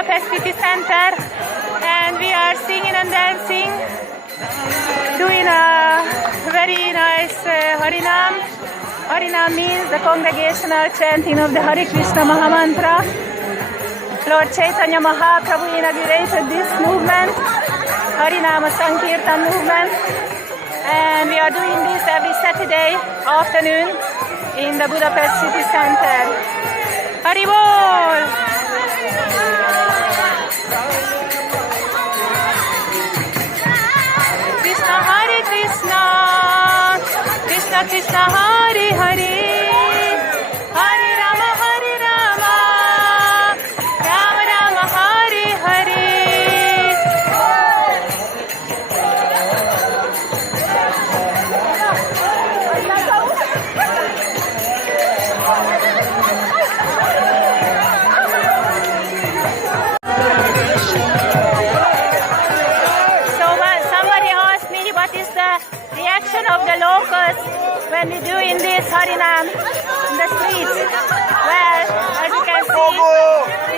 Budapest city center, and we are singing and dancing, doing a very nice Harinam. Harinam means the congregational chanting of the Hare Krishna Maha mantra. Lord Chaitanya Mahaprabhu inaugurated this movement, Harinama Sankirtan movement, and we are doing this every Saturday afternoon in the Budapest city center. Haribol! Krishna Hare Krishna, Krishna Krishna Hare Hare, Hare Rama Hare Rama, Rama Rama Hare Hare. Reaction of the locals when we do in this Harinam in the streets. Well, as you can see,